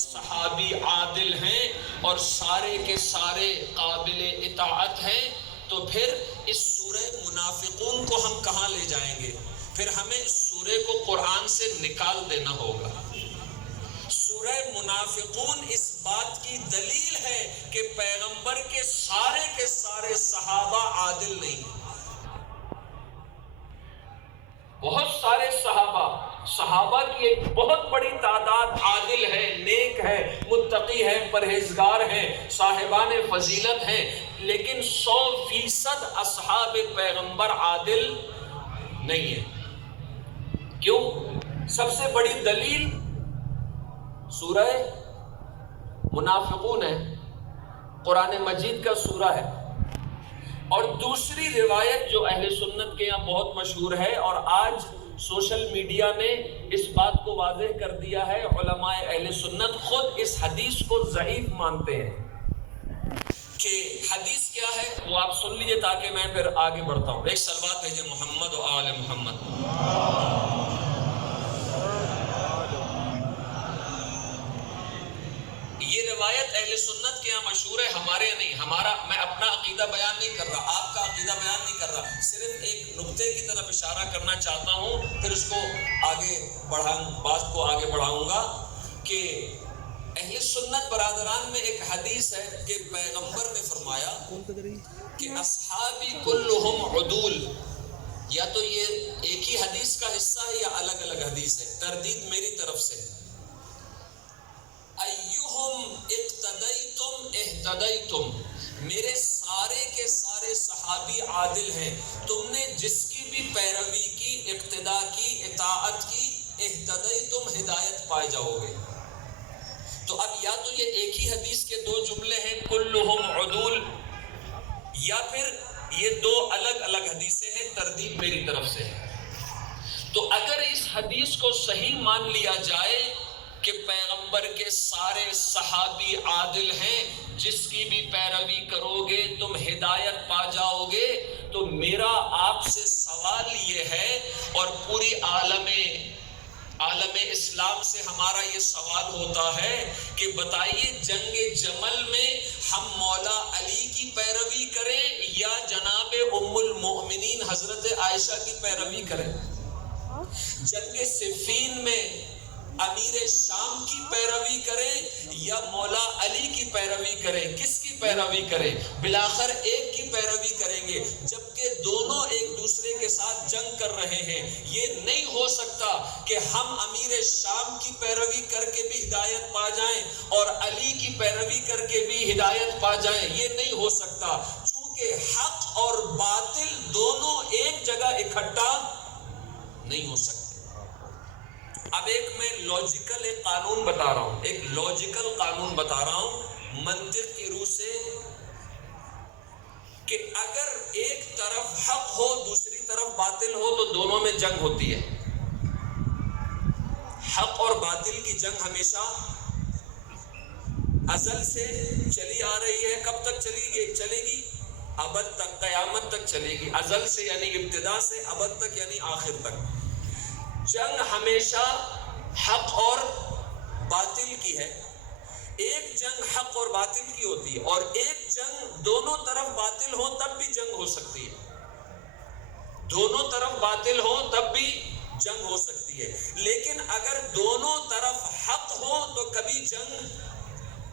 صحابی عادل ہیں اور سارے کے سارے قابل اطاعت ہیں، تو پھر اس سورہ منافقون کو ہم کہاں لے جائیں گے؟ پھر ہمیں اس سورے کو قرآن سے نکال دینا ہوگا۔ سورہ منافقون اس بات کی دلیل ہے کہ پیغمبر کے سارے صحابہ عادل نہیں ہیں۔ بہت سارے صحابہ کی ایک بہت بڑی تعداد عادل ہے، نیک ہے، متقی ہے، پرہیزگار ہیں، صاحبان فضیلت ہیں، لیکن 100% اصحاب پیغمبر عادل نہیں ہیں۔ کیوں؟ سب سے بڑی دلیل سورہ منافقون ہے، قرآن مجید کا سورہ ہے۔ اور دوسری روایت جو اہل سنت کے یہاں بہت مشہور ہے، اور آج سوشل میڈیا نے اس بات کو واضح کر دیا ہے، علماء اہل سنت خود اس حدیث کو ضعیف مانتے ہیں کہ حدیث کیا ہے وہ آپ سن لیجئے تاکہ میں پھر آگے بڑھتا ہوں۔ ایک صلوات بھیجیں محمد و آل محمد۔ یہ روایت اہل سنت کے یہاں مشہور ہے، ہمارے یہاں نہیں۔ میں اپنا عقیدہ بیان نہیں کر رہا، آپ کا عقیدہ بیان نہیں کر رہا، صرف ایک نقطے کی طرف اشارہ کرنا چاہتا ہوں، پھر اس کو بات کو آگے بڑھاؤں گا کہ اہل سنت برادران میں ایک حدیث ہے کہ پیغمبر نے فرمایا کہ اصحابی کلہم عدول۔ یا تو یہ ایک ہی حدیث کا حصہ ہے یا الگ الگ حدیث ہے، تردید میری طرف سے۔ ایہم اقتدیتم اہتدیتم، میرے سارے کے سارے صحابی عادل ہیں، تم نے جس کی بھی پیروی کی، اقتدا کی، اطاعت کی، اہتدیتم، ہدایت پائے جاؤ گے۔ تو اب یا تو یہ ایک ہی حدیث کے دو جملے ہیں کلہم عدول، یا پھر یہ دو الگ الگ حدیثیں ہیں، تردید میری طرف سے ہے۔ تو اگر اس حدیث کو صحیح مان لیا جائے کہ پیغمبر کے سارے صحابی عادل ہیں، جس کی بھی پیروی کرو گے تم ہدایت پا جاؤ گے، تو میرا آپ سے سوال یہ ہے، اور پوری عالم اسلام سے ہمارا یہ سوال ہوتا ہے کہ بتائیے جنگ جمل میں ہم مولا علی کی پیروی کریں یا جناب ام المؤمنین حضرت عائشہ کی پیروی کریں؟ جنگ صفین میں امیر شام کی پیروی کریں یا مولا علی کی پیروی کریں؟ کس کی پیروی کریں؟ بالآخر ایک کی پیروی کریں گے، جبکہ دونوں ایک دوسرے کے ساتھ جنگ کر رہے ہیں۔ یہ نہیں ہو سکتا کہ ہم امیر شام کی پیروی کر کے بھی ہدایت پا جائیں اور علی کی پیروی کر کے بھی ہدایت پا جائیں، یہ نہیں ہو سکتا، چونکہ حق اور باطل دونوں ایک جگہ اکٹھا نہیں ہو سکتے۔ اب ایک میں لاجیکل ایک قانون بتا رہا ہوں منطق کی روح سے، کہ اگر ایک طرف حق ہو دوسری طرف باطل ہو تو دونوں میں جنگ ہوتی ہے۔ حق اور باطل کی جنگ ہمیشہ ازل سے چلی آ رہی ہے۔ کب تک چلے گی؟ ابد تک، قیامت تک چلے گی۔ ازل سے یعنی ابتدا سے، ابد تک یعنی آخر تک۔ جنگ ہمیشہ حق اور باطل کی ہے۔ ایک جنگ حق اور باطل کی ہوتی ہے، اور ایک جنگ دونوں طرف باطل ہو تب بھی جنگ ہو سکتی ہے۔ دونوں طرف باطل ہو تب بھی جنگ ہو سکتی ہے، لیکن اگر دونوں طرف حق ہو تو کبھی جنگ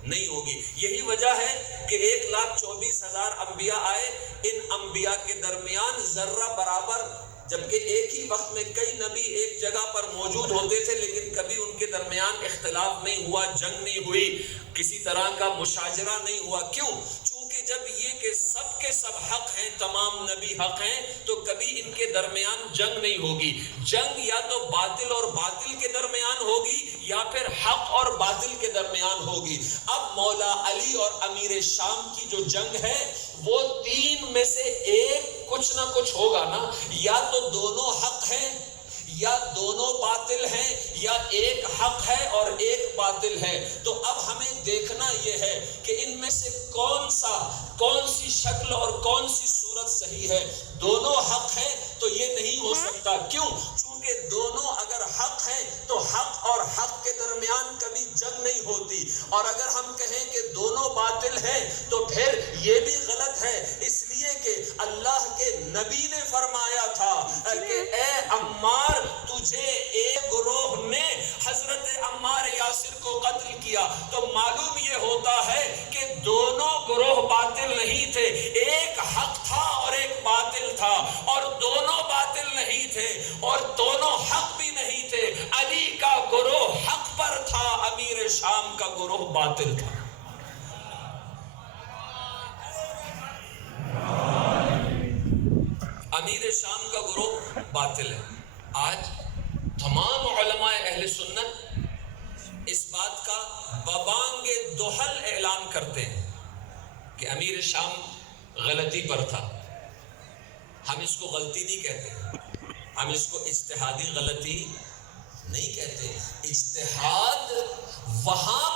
نہیں ہوگی۔ یہی وجہ ہے کہ 1,24,000 انبیاء آئے، ان انبیاء کے درمیان ذرہ برابر، جبکہ ایک ہی وقت میں کئی نبی ایک جگہ پر موجود ہوتے تھے، لیکن کبھی ان کے درمیان اختلاف نہیں ہوا، جنگ نہیں ہوئی، کسی طرح کا مشاجرہ نہیں ہوا۔ کیوں؟ چونکہ جب یہ کہ سب کے سب حق ہیں، تمام نبی حق ہیں، تو کبھی ان کے درمیان جنگ نہیں ہوگی۔ جنگ یا تو باطل اور باطل کے درمیان ہوگی یا پھر حق اور باطل کے درمیان ہوگی۔ اب مولا علی اور امیر شام کی جو جنگ ہے وہ تین میں سے ایک کچھ نہ کچھ ہوگا نا، یا تو دونوں حق ہیں یا دونوں باطل ہیں، یا ایک حق ہے اور ایک باطل ہے۔ تو اب ہمیں دیکھنا یہ ہے کہ ان میں سے کون سی شکل اور کون سی صورت صحیح ہے۔ دونوں حق ہیں تو یہ نہیں ہو سکتا۔ کیوں؟ چونکہ کہ دونوں اگر حق ہیں تو حق اور حق کے درمیان کبھی جنگ نہیں ہوتی، اور اگر ہم کہیں کہ دونوں باطل ہیں تو پھر یہ بھی غلط ہے، اس لیے کہ اللہ کے نبی نے فرمایا تھا کہ اے عمار، تجھے ایک گروہ نے حضرت عمار یاسر کو قتل کیا، تو معلوم یہ ہوتا ہے کہ دونوں گروہ باطل نہیں تھے، ایک حق تھا اور ایک باطل تھا، اور دونوں باطل نہیں تھے اور دونوں حق بھی نہیں تھے۔ علی کا گروہ حق پر تھا، امیر شام کا گروہ باطل تھا۔ امیر شام کا گروہ باطل ہے۔ آج تمام علماء اہل سنت اس بات کا ببانگ دہل اعلان کرتے ہیں کہ امیر شام غلطی پر تھا۔ ہم اس کو غلطی نہیں کہتے، ہم اس کو اجتہادی غلطی نہیں کہتے۔ اجتہاد وہاں